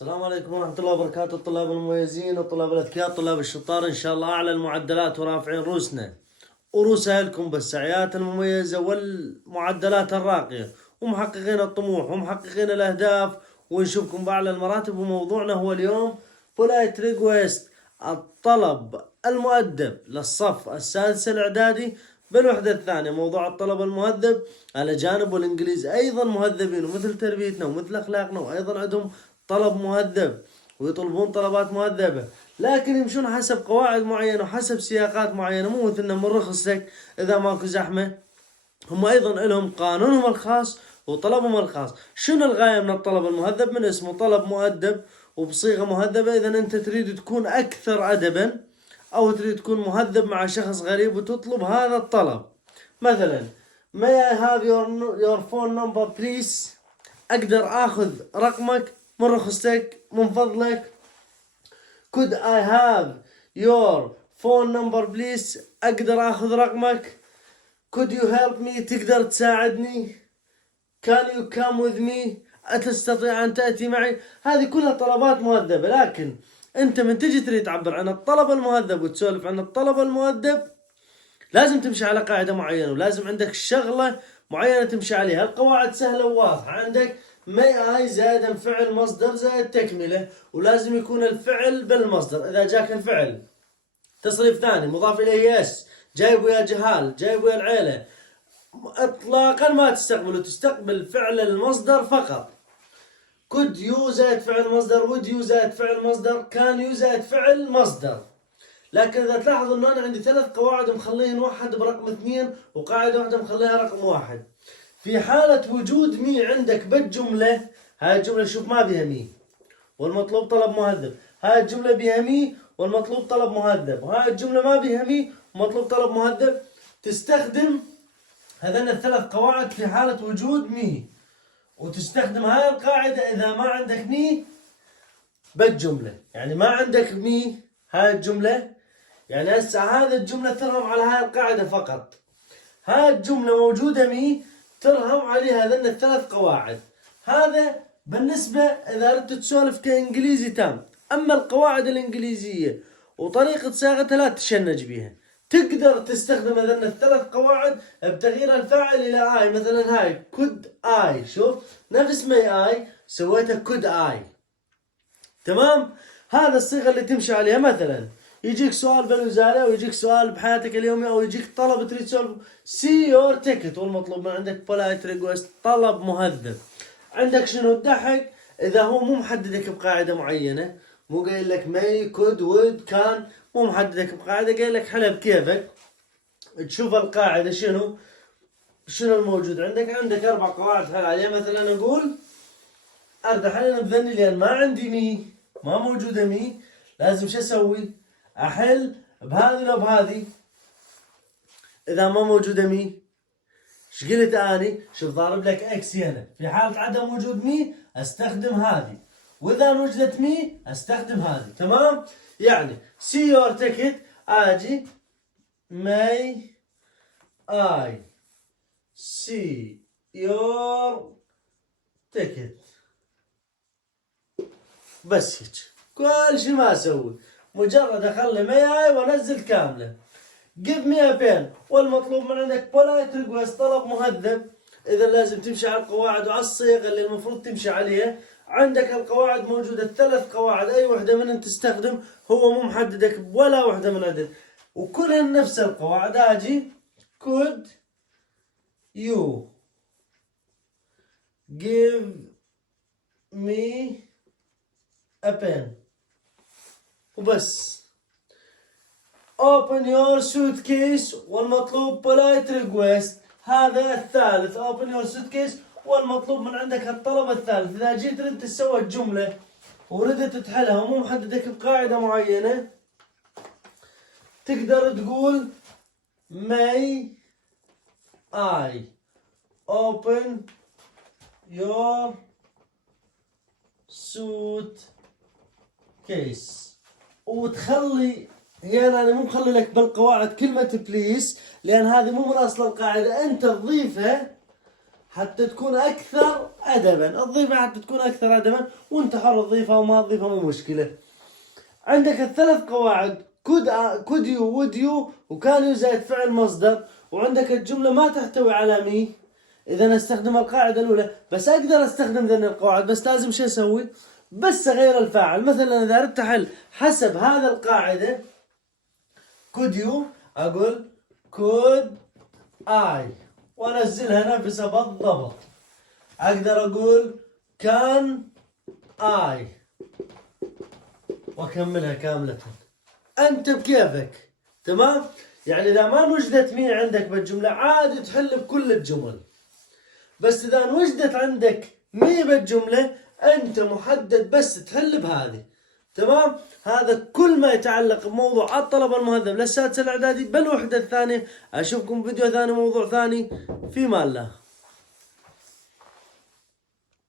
السلام عليكم ورحمة الله وبركاته. الطلاب المميزين والطلاب الأذكياء الطلاب الشطار، إن شاء الله أعلى المعدلات ورافعين رؤوسنا ورسائلكم بالسعيات المميزة والمعدلات الراقية ومحققين الطموح ومحققين الأهداف، ونشوفكم بأعلى المراتب. وموضوعنا هو اليوم بولايت ريكويست، الطلب المؤدب للصف السادس الإعدادي بالوحدة الثانية. موضوع الطلب المهذب، الأجانب والإنجليز أيضا مهذبين ومثل تربيتنا ومثل أخلاقنا، وأيضا عندهم طلب مهذب ويطلبون طلبات مهذبة، لكن يمشون حسب قواعد معينة وحسب سياقات معينة، مو مثلنا من رخصتك إذا ماكو زحمة. هم أيضا لهم قانونهم الخاص وطلبهم الخاص. شنو الغاية من الطلب المهذب؟ من اسمه طلب مؤدب وبصيغة مهذبة. إذا أنت تريد تكون أكثر أدبا أو تريد تكون مهذب مع شخص غريب وتطلب هذا الطلب، مثلا May I have your phone number please؟ أقدر أخذ رقمك من رخصتك من فضلك. Could I have your phone number please؟ أقدر أخذ رقمك. Could you help me؟ تقدر تساعدني. Can you come with me؟ أتستطيع أن تأتي معي؟ هذه كلها طلبات مهذبة، لكن أنت من تجي تريد تعبر عن الطلب المهذب وتسولف عن الطلب المؤدب لازم تمشي على قاعدة معينة، ولازم عندك شغلة معينة تمشي عليها. القواعد سهلة وواضحة. عندك may I زائد فعل مصدر زائد تكملة، ولازم يكون الفعل بالمصدر. إذا جاك الفعل تصريف ثاني مضاف إليه اس، جايب ويا جهال، جايب ويا العيلة، إطلاقا ما تستقبله، تستقبل فعل المصدر فقط. could you زائد فعل مصدر، would you زائد فعل مصدر، can you زائد فعل مصدر. لكن إذا تلاحظ إنه أنا عندي 3 قواعد مخليهن واحد برقم 2، وقاعدة واحدة مخليها رقم 1. في حالة وجود مي عندك بالجملة، هاي الجملة شوف ما بها مي والمطلوب طلب مهذب، هاي الجملة بها مي والمطلوب طلب مهذب، وهاي الجملة ما بها مي ومطلوب طلب مهذب، تستخدم هذين ال3 قواعد في حالة وجود مي، وتستخدم هاي القاعدة إذا ما عندك مي بالجملة. يعني ما عندك مي هاي الجملة، يعني هسه هذه الجملة ترهم على هاي القاعدة فقط. هاي الجملة موجودة مي ترهم عليها هذين ال3 قواعد. هذا بالنسبة إذا أردت تسولف كإنجليزي تام. أما القواعد الإنجليزية وطريقة صياغتها لا تشنج بيها. تقدر تستخدم هذين ال3 قواعد بتغيير الفاعل إلى آي. مثلا هاي could I، شوف نفس may I سويتها could I. تمام؟ هذا الصيغة اللي تمشي عليها. مثلا يجيك سؤال بالوزارة، أو يجيك سؤال بحياتك اليومية، أو يجيك طلب تريد تسولف see your ticket، والمطلوب من عندك polite request، طلب مهذب. عندك شنو الضحك؟ إذا هو مو محددك بقاعدة معينة، مو قايل لك may could would can، مو محددك بقاعدة، قايل لك حلب كيفك. تشوف القاعدة شنو الموجود عندك. عندك 4 قواعد حل عليها. مثلا أقول أرد حل بذني لأن ما عندي مي، ما موجودة مي، لازم شو أسوي؟ أحل بهذه لو بهذه. إذا ما موجودة مي ايش قلت أني؟ شوف ضارب لك إكس هنا. في حالة عدم وجود مي أستخدم هذه، وإذا وجدت مي أستخدم هذه. تمام؟ يعني see your ticket، أجي may I see your ticket، بس هيك. كل شيء ما أسوي، مجرد أخلي may I وأنزل كاملة. give me a pen، والمطلوب من عندك polite request، طلب مهذب. إذا لازم تمشي على القواعد وعلى الصيغة اللي المفروض تمشي عليها. عندك القواعد موجودة، ال3 قواعد، أي وحدة منهم تستخدم، هو مو محددك بولا وحدة من عدد، وكلهن نفس القواعد. أجي could you give me a pen، وبس. open your suitcase، والمطلوب polite request. هذا الثالث open your suitcase، والمطلوب من عندك الطلب الثالث. إذا جيت تريد تسوي الجملة وردت تحلها ومو محددك بقاعدة معينة، تقدر تقول may I open your suitcase، وتخلي هنا أنا مو مخلي لك بالقواعد كلمة بليز، لأن هذه مو من أصل القاعدة، أنت تضيفها حتى تكون أكثر أدبا، تضيفها حتى تكون أكثر أدبا، وأنت حر تضيفها وما تضيفها مو مشكلة. عندك الثلاث قواعد could you would you وكان يو زائد فعل مصدر، وعندك الجملة ما تحتوي على مي. إذا استخدم القاعدة الأولى، بس أقدر أستخدم ذن القواعد، بس لازم شو أسوي؟ بس أغير الفاعل. مثلا إذا أردت أحل حسب هذا القاعدة could you أقول could I وأنزلها نفسها بالضبط. أقدر أقول can I وأكملها كاملة. أنت بكيفك، تمام؟ يعني إذا ما وجدت مين عندك بالجملة عادي تحل بكل الجمل، بس إذا وجدت عندك مي بالجملة أنت محدد بس تحل بهذه، تمام؟ هذا كل ما يتعلق بموضوع الطلب المهذب للسادس الإعدادي بالوحدة الثانية. أشوفكم فيديو ثاني موضوع ثاني، في مان الله.